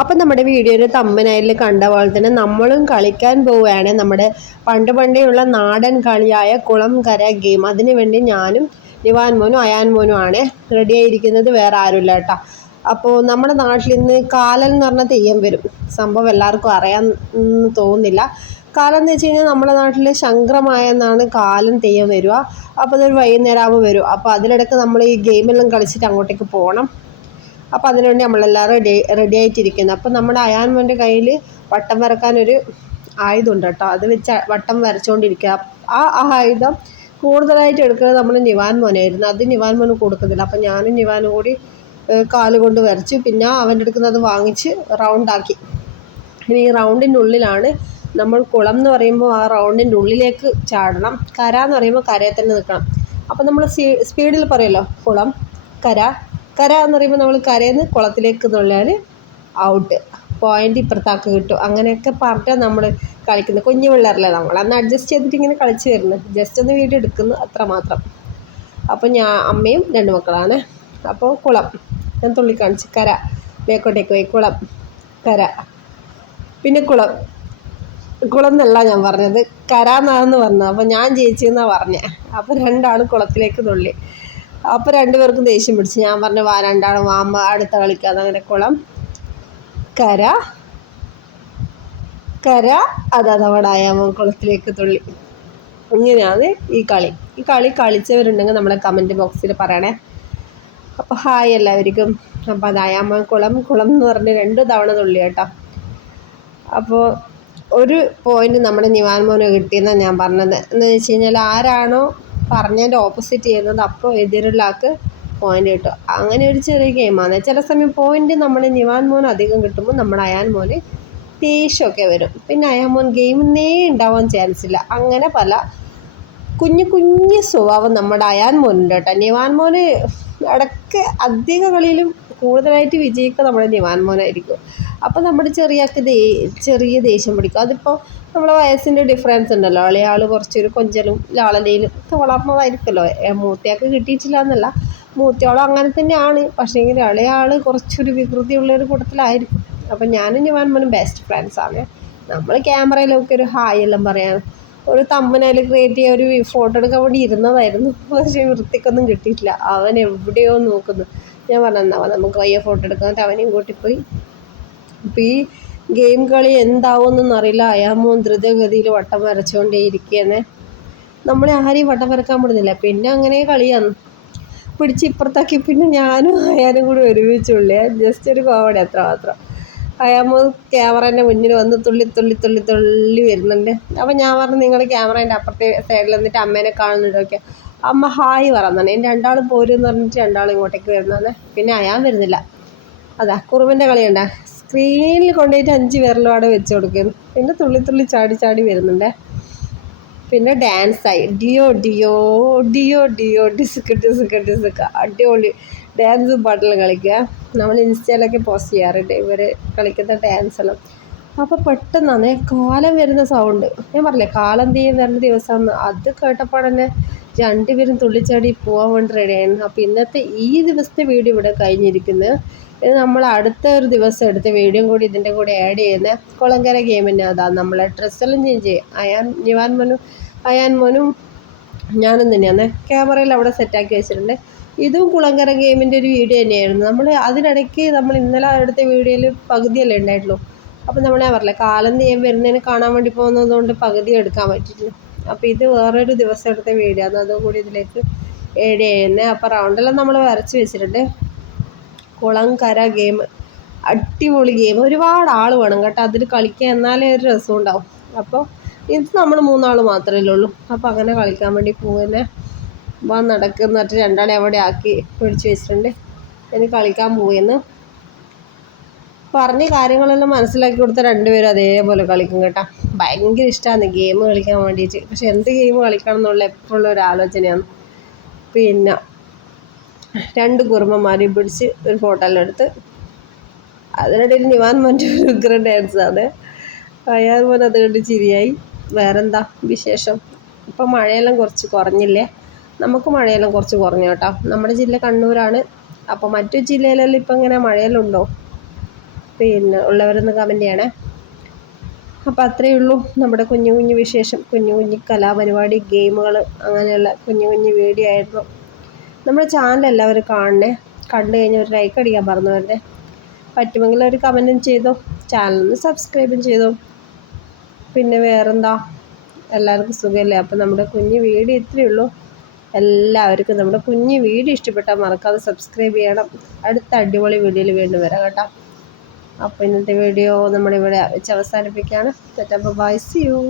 അപ്പം നമ്മുടെ വീഡിയോയിൽ തമ്മനായിൽ കണ്ട പോലെ തന്നെ നമ്മളും കളിക്കാൻ പോവുകയാണ്. നമ്മുടെ പണ്ട് പണ്ടേയുള്ള നാടൻ കളിയായ കുളം കര ഗെയിം. അതിനു വേണ്ടി ഞാനും നിവാൻ മോനും അയാൻ മോനും ആണ് റെഡി ആയിരിക്കുന്നത്. വേറെ ആരുമില്ല കേട്ടോ. അപ്പോൾ നമ്മുടെ നാട്ടിൽ ഇന്ന് കാലൻ എന്ന് പറഞ്ഞ തെയ്യം വരും. സംഭവം എല്ലാവർക്കും അറിയാൻ തോന്നുന്നില്ല. കാലം എന്ന് വെച്ച് കഴിഞ്ഞാൽ നമ്മുടെ നാട്ടിൽ ശങ്കരമായ എന്നാണ് കാലൻ തെയ്യം വരിക. അപ്പോൾ അതൊരു വൈകുന്നേരം ആകുമ്പോൾ വരും. അപ്പോൾ അതിലിടയ്ക്ക് നമ്മൾ ഈ ഗെയിമെല്ലാം കളിച്ചിട്ട് അങ്ങോട്ടേക്ക് പോകണം. അപ്പോൾ അതിനുവേണ്ടി നമ്മളെല്ലാവരും റെഡി റെഡി ആയിട്ടിരിക്കുന്നു. അപ്പോൾ നമ്മുടെ അയാൻമോന്റെ കയ്യിൽ വട്ടം വരക്കാനൊരു ആയുധമുണ്ട് കേട്ടോ. അത് വെച്ച് വട്ടം വരച്ചുകൊണ്ടിരിക്കുക ആ ആയുധം കൂടുതലായിട്ട് എടുക്കുന്നത് നമ്മൾ നിവാൻ മോനായിരുന്നു. അത് നിവാൻ മോന് കൊടുക്കുന്നില്ല. അപ്പോൾ ഞാനും നിവാനും കൂടി കാൽ കൊണ്ട് വരച്ചു. പിന്നെ അവന്റെ അടുക്കുന്ന അത് വാങ്ങിച്ച് റൗണ്ടാക്കി ഇനി ഈ റൗണ്ടിന്റെ ഉള്ളിലാണ് നമ്മൾ കുളം എന്ന് പറയുമ്പോൾ ആ റൗണ്ടിന്റെ ഉള്ളിലേക്ക് ചാടണം. കര എന്ന് പറയുമ്പോൾ കരയിൽ തന്നെ നിൽക്കണം. അപ്പോൾ നമ്മൾ സ്പീഡിൽ പറയുമല്ലോ കുളം കര കര എന്ന് പറയുമ്പോൾ നമ്മൾ കരയിൽ നിന്ന് കുളത്തിലേക്ക് തുള്ളിയാൽ ഔട്ട് പോയിന്റ് ഇപ്പുറത്താക്ക് കിട്ടും. അങ്ങനെയൊക്കെ പറഞ്ഞാൽ നമ്മൾ കളിക്കുന്നത്. കുഞ്ഞു പിള്ളേരല്ലേ നമ്മൾ അന്ന് അഡ്ജസ്റ്റ് ചെയ്തിട്ട് ഇങ്ങനെ കളിച്ച് വരുന്നത്. ജസ്റ്റ് ഒന്ന് വീട് എടുക്കുന്നു. അത്ര മാത്രം. അപ്പോൾ ഞാൻ അമ്മയും രണ്ട് മക്കളാണ്. അപ്പോൾ കുളം. ഞാൻ തുള്ളി കാണിച്ച് കര. ബേക്കോട്ടേക്ക് പോയി. കുളം. കര. പിന്നെ കുളം. കുളം എന്നല്ല ഞാൻ പറഞ്ഞത്. കര എന്നാണെന്ന് പറഞ്ഞത്. അപ്പോൾ ഞാൻ ജയിച്ചെന്നാണ് പറഞ്ഞത് അപ്പോൾ രണ്ടാളും കുളത്തിലേക്ക് തുള്ളി അപ്പോൾ രണ്ടുപേർക്കും ദേഷ്യം പിടിച്ചു. ഞാൻ പറഞ്ഞു വാ രണ്ടാണ് വാമ്പ അടുത്ത കളിക്കാതെ അങ്ങനെ കുളം കര. കര. അതവടായാമ കുളത്തിലേക്ക് തുള്ളി. ഇങ്ങനെയാണ് ഈ കളി. ഈ കളി കളിച്ചവരുണ്ടെങ്കിൽ നമ്മളെ കമന്റ് ബോക്സിൽ പറയണേ. അപ്പോൾ ഹായ് എല്ലാവർക്കും. അപ്പോൾ അതായാമ കുളം. കുളം എന്ന് പറഞ്ഞ് രണ്ട് തവണ തുള്ളി കേട്ടോ. അപ്പോൾ ഒരു പോയിന്റ് നമ്മുടെ നിവാൻ മോന് കിട്ടിയെന്നാണ് ഞാൻ പറഞ്ഞത്. എന്ന് വെച്ച് കഴിഞ്ഞാൽ ആരാണോ പറഞ്ഞതിന്റെ ഓപ്പോസിറ്റ് ചെയ്യുന്നത് അപ്പോൾ എതിരുള്ള ആൾക്ക് പോയിന്റ് കിട്ടും. അങ്ങനെ ഒരു ചെറിയ ഗെയിമാണ് ചില സമയം പോയിന്റ് നമ്മൾ നിവാൻ മോൻ അധികം കിട്ടുമ്പോൾ നമ്മൾ അയാൻ മോന് ദേഷ്യമൊക്കെ വരും. പിന്നെ അയാൻ മോൻ ഗെയിമിന്നേ ഉണ്ടാവാൻ ചാൻസ് ഇല്ല. അങ്ങനെ പല കുഞ്ഞു കുഞ്ഞു സ്വഭാവം നമ്മുടെ അയാൻ മോനുണ്ട് കേട്ടോ. നിവാൻ മോന് ഇടയ്ക്ക് അധിക കളിയിലും കൂടുതലായിട്ട് വിജയിക്കുക നമ്മുടെ നിവാൻ മോനായിരിക്കും. അപ്പോൾ നമ്മുടെ ചെറിയ ചെറിയ ദേഷ്യം പിടിക്കും. അതിപ്പോൾ നമ്മളെ വയസ്സിന്റെ ഡിഫറൻസ് ഉണ്ടല്ലോ. ഇളയാൾ കുറച്ചൊരു കൊഞ്ചലും ലാളലയിലും വളർന്നതായിരിക്കുമല്ലോ. മൂത്തയാൾക്ക് കിട്ടിയിട്ടില്ല എന്നല്ല മൂത്തയാളും അങ്ങനെ തന്നെയാണ്. പക്ഷേങ്കിൽ ഇളയാൾ കുറച്ചൊരു വികൃതിയുള്ളൊരു കൂട്ടത്തിലായിരിക്കും. അപ്പം ഞാനും നിവാൻമനും ബെസ്റ്റ് ഫ്രണ്ട്സാണ് നമ്മൾ ക്യാമറയിലൊക്കെ ഒരു ഹായ് എല്ലാം പറയാൻ ഒരു തമ്മനയിൽ ക്രിയേറ്റ് ചെയ്യാൻ ഒരു ഫോട്ടോ എടുക്കാൻ വേണ്ടി ഇരുന്നതായിരുന്നു. പക്ഷേ വൃത്തിക്കൊന്നും കിട്ടിയിട്ടില്ല. അവൻ എവിടെയോ നോക്കുന്നു. ഞാൻ പറഞ്ഞു എന്നാൽ നമുക്ക് വയ്യ ഫോട്ടോ എടുക്കാൻ. അവനെയും കൂട്ടിപ്പോയി അപ്പോൾ ഈ ഗെയിം കളി എന്താവുമെന്നൊന്നും അറിയില്ല. അയാമോൻ ദ്രുതഗതിയിൽ വട്ടം വരച്ചുകൊണ്ടേ ഇരിക്കുകയാണ് നമ്മളെ ആരെയും വട്ടം വരക്കാൻ പറ്റുന്നില്ല പിന്നെ അങ്ങനെ കളിയാണ് പിടിച്ച് ഇപ്പുറത്താക്കി പിന്നെ ഞാനും അയാനും കൂടി ഒരുമിച്ചുള്ളേ. ജസ്റ്റ് ഒരു കോമഡി അത്ര മാത്രം. അയാമോ ക്യാമറേന്റെ മുന്നിൽ വന്ന് തുള്ളി തുള്ളി തുള്ളി തുള്ളി വരുന്നുണ്ട്. അപ്പോൾ ഞാൻ പറഞ്ഞു നിങ്ങൾ ക്യാമറേന്റെ അപ്പുറത്തെ സൈഡിൽ നിന്നിട്ട് അമ്മേനെ കാണുന്നുണ്ടൊക്കെ അമ്മ ഹായ് പറയുന്നതാണ്. എന്റെ രണ്ടാളും പോരും എന്ന് പറഞ്ഞിട്ട് രണ്ടാളും ഇങ്ങോട്ടേക്ക് വരുന്നതാണ്. പിന്നെ അയാൻ വരുന്നില്ല. അതാ കുറുവിന്റെ കളിയുണ്ടാ. സ്ക്രീനിൽ കൊണ്ടുപോയിട്ട് അഞ്ച് പേരിലും അവിടെ വെച്ച് കൊടുക്കുന്നു പിന്നെ തുള്ളി തുള്ളി ചാടി ചാടി വരുന്നുണ്ട്. പിന്നെ ഡാൻസായി ഡിയോ ഡിയോ ഡിയോ ഡിയോ ഡിസ്ക് ഡിസ്ക് ഡിസ്ക്. അടിപൊളി ഡാൻസ് പാട്ടെല്ലാം കളിക്കുക. നമ്മൾ ഇൻസ്റ്റയിലൊക്കെ പോസ്റ്റ് ചെയ്യാറുണ്ട്. ഇവർ കളിക്കുന്ന ഡാൻസെല്ലാം അപ്പോൾ പെട്ടെന്നാണ് കാലം വരുന്ന സൗണ്ട് ഞാൻ പറഞ്ഞില്ലേ കാലം തീയും വരുന്ന ദിവസം അത് കേട്ടപ്പോൾ തന്നെ രണ്ടുപേരും തുള്ളിച്ചാടി പോകാൻ വേണ്ടി റെഡിയാണ് അപ്പോൾ ഇന്നത്തെ ഈ ദിവസത്തെ വീഡിയോ ഇവിടെ കഴിഞ്ഞിരിക്കുന്നത് ഇത് നമ്മൾ അടുത്ത ഒരു ദിവസം എടുത്ത വീഡിയോ കൂടി ഇതിന്റെ കൂടെ ആഡ് ചെയ്യുന്ന കുളങ്കര ഗെയിമിന് അതാ നമ്മളെ ഡ്രസ്സെല്ലാം ചേഞ്ച് ചെയ്യും. അയാൻ നിവാൻ മോനും അയാൻ മോനും ഞാനും തന്നെയാണ്. ക്യാമറയിൽ അവിടെ സെറ്റാക്കി വെച്ചിട്ടുണ്ട്. ഇതും കുളങ്കര ഗെയിമിന്റെ ഒരു വീഡിയോ തന്നെയായിരുന്നു. നമ്മൾ അതിനിടയ്ക്ക് നമ്മൾ ഇന്നലെ അടുത്ത വീഡിയോയിൽ പകുതിയല്ലേ ഉണ്ടായിട്ടുള്ളൂ. അപ്പം നമ്മളെ ഞാൻ പറഞ്ഞില്ല കാലം തീയം വരുന്നതിന് കാണാൻ വേണ്ടി പോകുന്നതുകൊണ്ട് പകുതി എടുക്കാൻ പറ്റിയിട്ടില്ല. അപ്പോൾ ഇത് വേറൊരു ദിവസം എടുത്ത വീഡിയോ ആണ്. അതും കൂടി ഇതിലേക്ക് ഏഡ് ചെയ്യുന്നത് അപ്പോൾ റൗണ്ടെല്ലാം നമ്മൾ വരച്ച് വെച്ചിട്ടുണ്ട്. കുളം കര ഗെയിം അടിപൊളി ഗെയിം ഒരുപാട് ആൾ വേണം കേട്ടോ. അതിൽ കളിക്കാൻ എന്നാലേ ഒരു രസം ഉണ്ടാവും. അപ്പോൾ ഇത് നമ്മൾ മൂന്നാൾ മാത്രമേ ഉള്ളൂ. അപ്പോൾ അങ്ങനെ കളിക്കാൻ വേണ്ടി പോകുന്നത് വാ നടക്കുന്നിട്ട് രണ്ടാളെ അവിടെ ആക്കി പിടിച്ച് വെച്ചിട്ടുണ്ട്. ഇനി കളിക്കാൻ പോയെന്ന് പറഞ്ഞ കാര്യങ്ങളെല്ലാം മനസ്സിലാക്കി കൊടുത്ത രണ്ടുപേരും അതേപോലെ കളിക്കും കേട്ടോ. ഭയങ്കര ഇഷ്ടമാണ് ഗെയിം കളിക്കാൻ വേണ്ടിയിട്ട് പക്ഷെ എന്ത് ഗെയിം കളിക്കണം എന്നുള്ള എപ്പോഴുള്ള ഒരു ആലോചനയാണ്. പിന്നെ രണ്ട് കുറുമ്പന്മാരെയും പിടിച്ച് ഒരു ഫോട്ടോ എടുത്ത് അതിനിടയിൽ നിവാൻ മറ്റു ഉഗ്ര ഡാൻസാണ് അയാൾ പോലെ അത് കണ്ട് ചിരിയായി. വേറെന്താ വിശേഷം? ഇപ്പം മഴയെല്ലാം കുറച്ച് കുറഞ്ഞില്ലേ? നമുക്ക് മഴയെല്ലാം കുറച്ച് കുറഞ്ഞു കേട്ടോ. നമ്മുടെ ജില്ല കണ്ണൂരാണ്. അപ്പോൾ മറ്റു ജില്ലയിലെല്ലാം ഇപ്പം ഇങ്ങനെ മഴയെല്ലാം ഉണ്ടോ? പിന്നെ ഉള്ളവരൊന്ന് കമന്റ് ചെയ്യണേ. അപ്പോൾ അത്രയേ ഉള്ളൂ നമ്മുടെ കുഞ്ഞു കുഞ്ഞു വിശേഷം കുഞ്ഞു കുഞ്ഞു കലാപരിപാടി ഗെയിമുകൾ അങ്ങനെയുള്ള കുഞ്ഞു കുഞ്ഞു വീഡിയോ ആയിരുന്നു. നമ്മുടെ ചാനൽ എല്ലാവരും കാണണേ. കണ്ടു കഴിഞ്ഞാൽ ഒരു ലൈക്ക് അടിക്കാൻ പറഞ്ഞു വരുന്നേ. പറ്റുമെങ്കിൽ ഒരു കമന്റും ചെയ്തോ. ചാനലിന് സബ്സ്ക്രൈബും ചെയ്തോ. പിന്നെ വേറെന്താ? എല്ലാവർക്കും സുഖമല്ലേ? അപ്പോൾ നമ്മുടെ കുഞ്ഞു വീഡിയോ ഇത്രയേ ഉള്ളൂ. എല്ലാവർക്കും നമ്മുടെ കുഞ്ഞു വീഡിയോ ഇഷ്ടപ്പെട്ടാൽ മറക്കാതെ സബ്സ്ക്രൈബ് ചെയ്യണം. അടുത്ത അടിപൊളി വീഡിയോയിൽ വീണ്ടും വരാം കേട്ടോ. അപ്പോൾ ഇന്നത്തെ വീഡിയോ നമ്മളിവിടെ വെച്ച് അവസാനിപ്പിക്കുകയാണ്. By C U